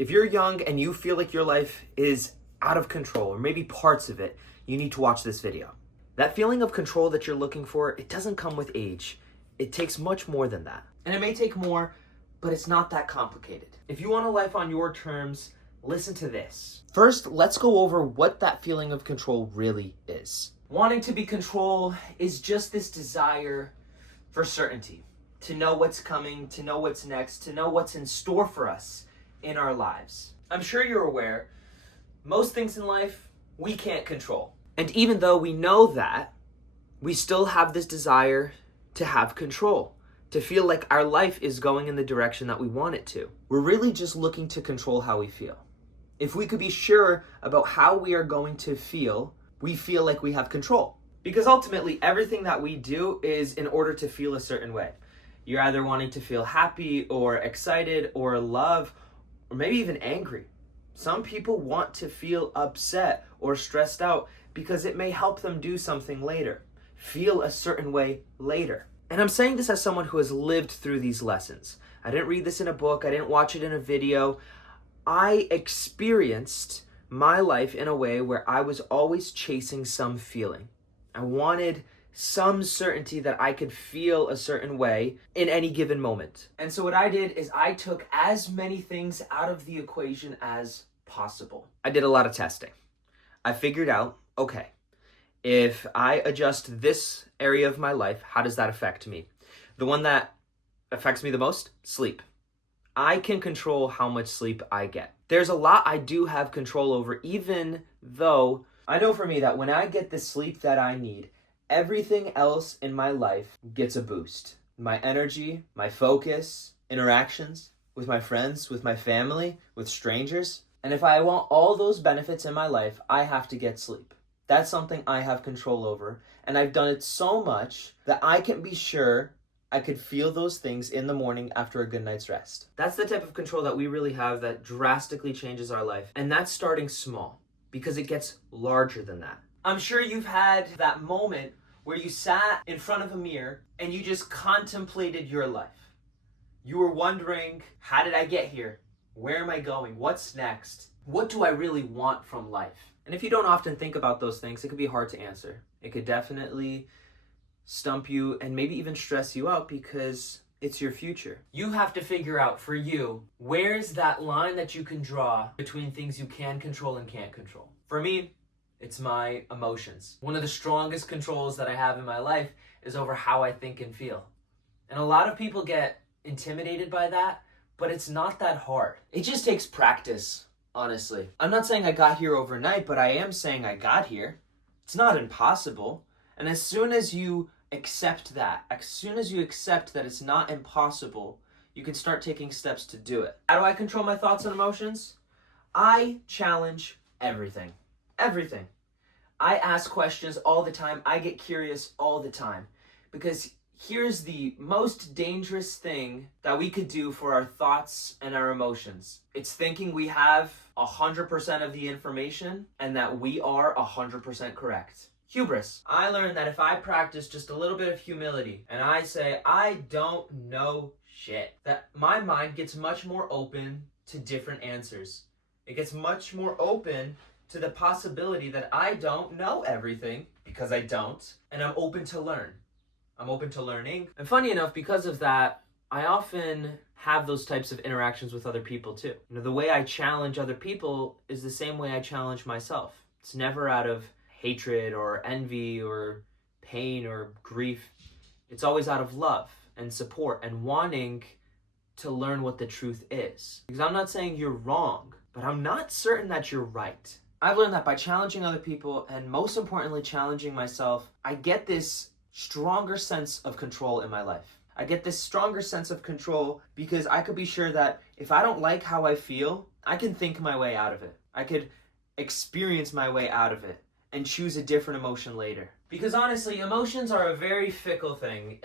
If you're young and you feel like your life is out of control, or maybe parts of it, you need to watch this video. That feeling of control that you're looking for, it doesn't come with age. It takes much more than that. And it may take more, but it's not that complicated. If you want a life on your terms, listen to this. First, let's go over what that feeling of control really is. Wanting to be control is just this desire for certainty, to know what's coming, to know what's next, to know what's in store for us in our lives. I'm sure you're aware, most things in life we can't control. And even though we know that, we still have this desire to have control, to feel like our life is going in the direction that we want it to. We're really just looking to control how we feel. If we could be sure about how we are going to feel, we feel like we have control. Because ultimately, everything that we do is in order to feel a certain way. You're either wanting to feel happy or excited or love or maybe even angry. Some people want to feel upset or stressed out because it may help them do something later, feel a certain way later. And I'm saying this as someone who has lived through these lessons. I didn't read this in a book, I didn't watch it in a video. I experienced my life in a way where I was always chasing some feeling. I wanted some certainty that I could feel a certain way in any given moment. And so what I did is I took as many things out of the equation as possible. I did a lot of testing. I figured out, okay, if I adjust this area of my life, how does that affect me? The one that affects me the most, sleep. I can control how much sleep I get. There's a lot I do have control over, even though I know for me that when I get the sleep that I need, everything else in my life gets a boost. My energy, my focus, interactions with my friends, with my family, with strangers. And if I want all those benefits in my life, I have to get sleep. That's something I have control over. And I've done it so much that I can be sure I could feel those things in the morning after a good night's rest. That's the type of control that we really have that drastically changes our life. And that's starting small, because it gets larger than that. I'm sure you've had that moment where you sat in front of a mirror and you just contemplated your life. You were wondering, how did I get here? Where am I going? What's next? What do I really want from life? And if you don't often think about those things, it could be hard to answer. It could definitely stump you and maybe even stress you out because it's your future. You have to figure out for you, where's that line that you can draw between things you can control and can't control? For me, it's my emotions. One of the strongest controls that I have in my life is over how I think and feel. And a lot of people get intimidated by that, but it's not that hard. It just takes practice, honestly. I'm not saying I got here overnight, but I am saying I got here. It's not impossible. And as soon as you accept that, it's not impossible, you can start taking steps to do it. How do I control my thoughts and emotions? I challenge everything. Everything. I ask questions all the time. I get curious all the time. Because here's the most dangerous thing that we could do for our thoughts and our emotions. It's thinking we have 100% of the information and that we are 100% correct. Hubris. I learned that if I practice just a little bit of humility and I say, I don't know shit, that my mind gets much more open to different answers. It gets much more open to the possibility that I don't know everything, because I don't, and I'm open to learn. I'm open to learning. And funny enough, because of that, I often have those types of interactions with other people too. You know, the way I challenge other people is the same way I challenge myself. It's never out of hatred or envy or pain or grief. It's always out of love and support and wanting to learn what the truth is. Because I'm not saying you're wrong, but I'm not certain that you're right. I've learned that by challenging other people and most importantly challenging myself, I get this stronger sense of control in my life. I get this stronger sense of control because I could be sure that if I don't like how I feel, I can think my way out of it. I could experience my way out of it and choose a different emotion later. Because honestly, emotions are a very fickle thing.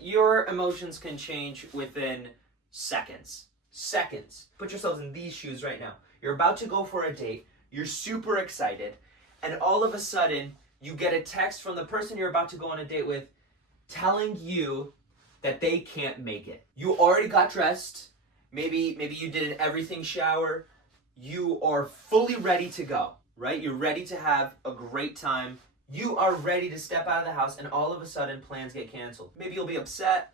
Your emotions can change within seconds. Seconds. Put yourselves in these shoes right now. You're about to go for a date. You're super excited. And all of a sudden, you get a text from the person you're about to go on a date with telling you that they can't make it. You already got dressed. Maybe you did an everything shower. You are fully ready to go, right? You're ready to have a great time. You are ready to step out of the house, and all of a sudden plans get canceled. Maybe you'll be upset.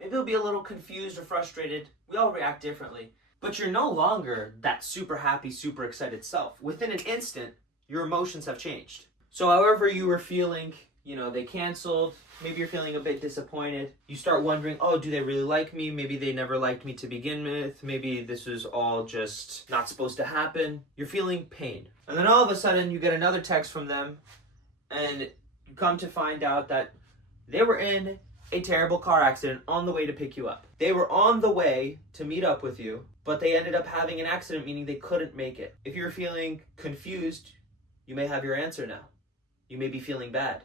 Maybe you'll be a little confused or frustrated. We all react differently. But you're no longer that super happy, super excited self. Within an instant, your emotions have changed. So however you were feeling, they canceled. Maybe you're feeling a bit disappointed. You start wondering, oh, do they really like me? Maybe they never liked me to begin with. Maybe this was all just not supposed to happen. You're feeling pain. And then all of a sudden, you get another text from them, and you come to find out that they were in a terrible car accident on the way to pick you up. They were on the way to meet up with you, but they ended up having an accident, meaning they couldn't make it. If you're feeling confused, you may have your answer now. You may be feeling bad.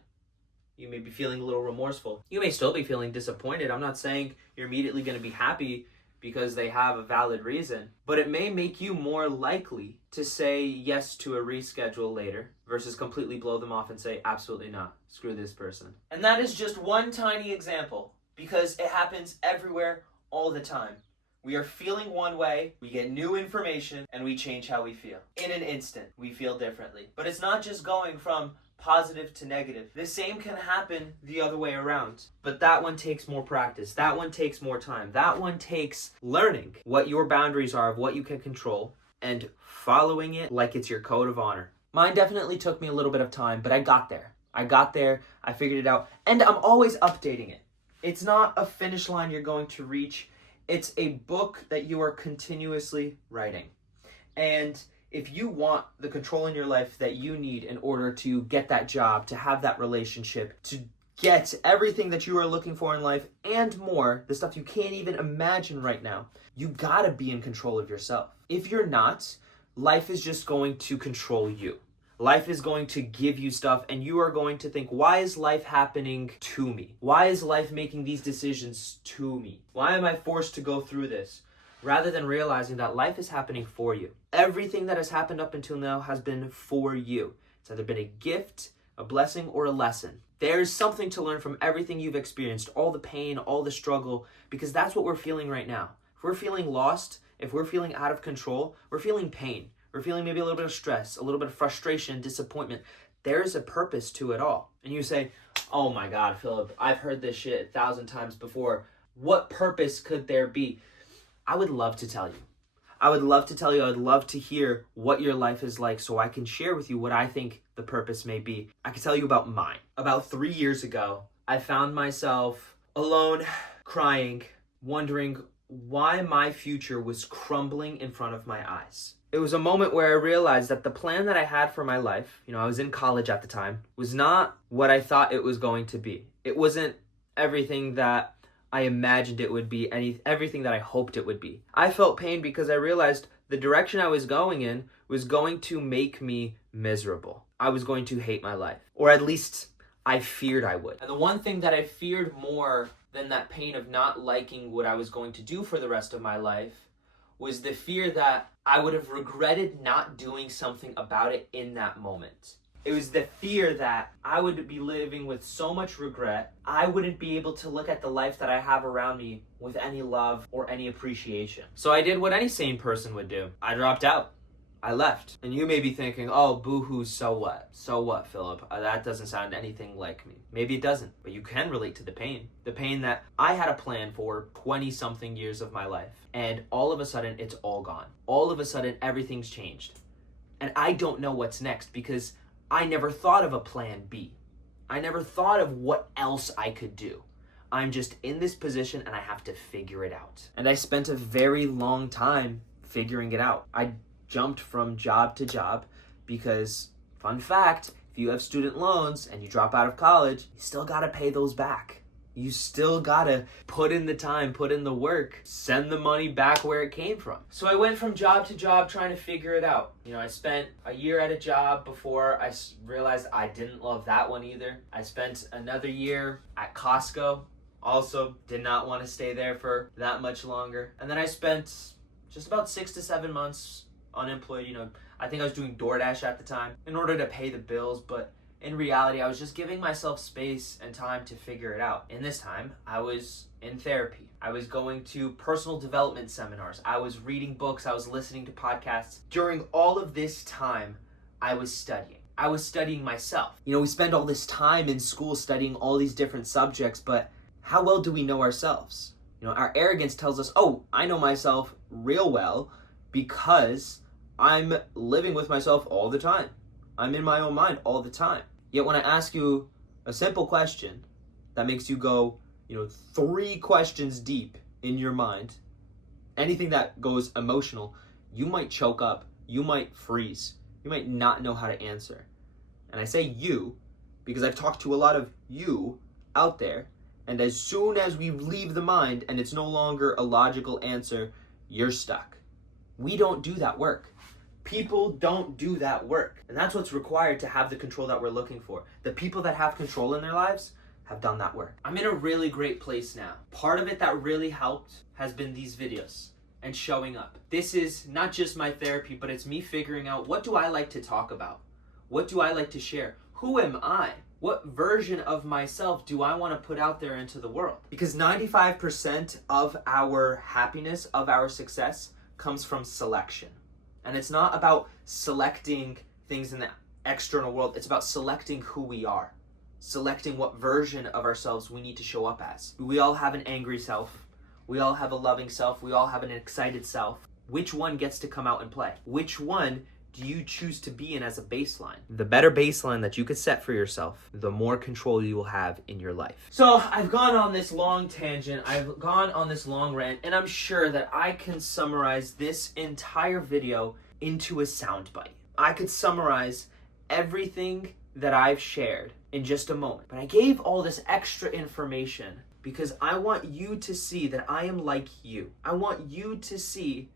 You may be feeling a little remorseful. You may still be feeling disappointed. I'm not saying you're immediately going to be happy because they have a valid reason, but it may make you more likely to say yes to a reschedule later versus completely blow them off and say, absolutely not, screw this person. And that is just one tiny example because it happens everywhere all the time. We are feeling one way, we get new information, and we change how we feel. In an instant, we feel differently. But it's not just going from positive to negative. The same can happen the other way around. But that one takes more practice. That one takes more time. That one takes learning what your boundaries are of what you can control and following it like it's your code of honor. Mine definitely took me a little bit of time, but I got there. I figured it out, and I'm always updating it. It's not a finish line you're going to reach. It's a book that you are continuously writing. And if you want the control in your life that you need in order to get that job, to have that relationship, to get everything that you are looking for in life and more, the stuff you can't even imagine right now, you gotta be in control of yourself. If you're not, life is just going to control you. Life is going to give you stuff and you are going to think, why is life happening to me? Why is life making these decisions to me? Why am I forced to go through this? Rather than realizing that life is happening for you. Everything that has happened up until now has been for you. It's either been a gift, a blessing, or a lesson. There's something to learn from everything you've experienced, all the pain, all the struggle, because that's what we're feeling right now. If we're feeling lost, if we're feeling out of control, we're feeling pain. We're feeling maybe a little bit of stress, a little bit of frustration, disappointment. There's a purpose to it all. And you say, oh my God, Philip, I've heard this shit 1,000 times before. What purpose could there be? I would love to tell you. I would love to hear what your life is like so I can share with you what I think the purpose may be. I can tell you about mine. About 3 years ago, I found myself alone, crying, wondering why my future was crumbling in front of my eyes. It was a moment where I realized that the plan that I had for my life, I was in college at the time, was not what I thought it was going to be. It wasn't everything that I imagined it would be, everything that I hoped it would be. I felt pain because I realized the direction I was going in was going to make me miserable. I was going to hate my life, or at least I feared I would. And the one thing that I feared more than that pain of not liking what I was going to do for the rest of my life was the fear that I would have regretted not doing something about it in that moment. It was the fear that I would be living with so much regret, I wouldn't be able to look at the life that I have around me with any love or any appreciation. So I did what any sane person would do. I dropped out. I left. And you may be thinking, oh, boo-hoo, so what? So what, Philip? That doesn't sound anything like me. Maybe it doesn't, but you can relate to the pain. The pain that I had a plan for 20-something years of my life. And all of a sudden, it's all gone. All of a sudden, everything's changed. And I don't know what's next because I never thought of a plan B. I never thought of what else I could do. I'm just in this position and I have to figure it out. And I spent a very long time figuring it out. I jumped from job to job because, fun fact, if you have student loans and you drop out of college, you still gotta pay those back. You still gotta put in the time, put in the work, send the money back where it came from. So I went from job to job trying to figure it out. I spent a year at a job before I realized I didn't love that one either. I spent another year at Costco. Also did not want to stay there for that much longer. And then I spent just about 6 to 7 months unemployed. I think I was doing DoorDash at the time in order to pay the bills, but In reality, I was just giving myself space and time to figure it out. In this time, I was in therapy. I was going to personal development seminars. I was reading books. I was listening to podcasts. During all of this time, I was studying. I was studying myself. You know, we spend all this time in school studying all these different subjects, but how well do we know ourselves? You know, our arrogance tells us, oh, I know myself real well because I'm living with myself all the time. I'm in my own mind all the time. Yet when I ask you a simple question that makes you go, 3 questions deep in your mind, anything that goes emotional, you might choke up, you might freeze, you might not know how to answer. And I say you because I've talked to a lot of you out there, and as soon as we leave the mind and it's no longer a logical answer, you're stuck. We don't do that work. People don't do that work. And that's what's required to have the control that we're looking for. The people that have control in their lives have done that work. I'm in a really great place now. Part of it that really helped has been these videos and showing up. This is not just my therapy, but it's me figuring out, what do I like to talk about? What do I like to share? Who am I? What version of myself do I want to put out there into the world? Because 95% of our happiness, of our success, comes from selection. And it's not about selecting things in the external world. It's about selecting who we are. Selecting what version of ourselves we need to show up as. We all have an angry self. We all have a loving self. We all have an excited self. Which one gets to come out and play? Which one do you choose to be in as a baseline? The better baseline that you could set for yourself, the more control you will have in your life. So I've gone on this long tangent, I've gone on this long rant, and I'm sure that I can summarize this entire video into a soundbite. I could summarize everything that I've shared in just a moment. But I gave all this extra information because I want you to see that I am like you. I want you to see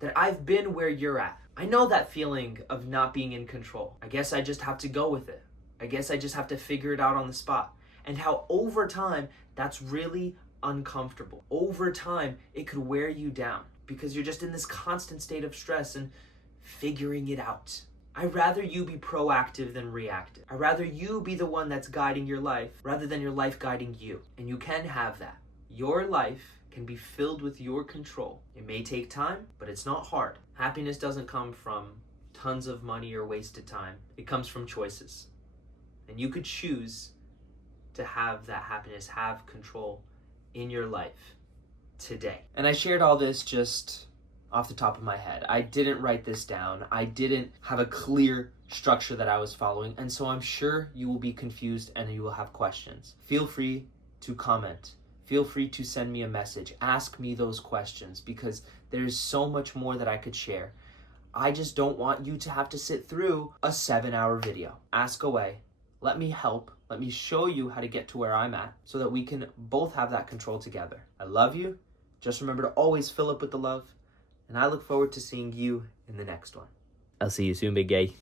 that I've been where you're at. I know that feeling of not being in control. I guess I just have to go with it. I guess I just have to figure it out on the spot. And how over time, that's really uncomfortable. Over time, it could wear you down because you're just in this constant state of stress and figuring it out. I'd rather you be proactive than reactive. I'd rather you be the one that's guiding your life rather than your life guiding you. And you can have that. Your life can be filled with your control. It may take time, but it's not hard. Happiness doesn't come from tons of money or wasted time. It comes from choices. And you could choose to have that happiness, have control in your life today. And I shared all this just off the top of my head. I didn't write this down. I didn't have a clear structure that I was following. And so I'm sure you will be confused and you will have questions. Feel free to comment. Feel free to send me a message. Ask me those questions because there's so much more that I could share. I just don't want you to have to sit through a 7-hour video. Ask away. Let me help. Let me show you how to get to where I'm at so that we can both have that control together. I love you. Just remember to always fill up with the love. And I look forward to seeing you in the next one. I'll see you soon, big gay.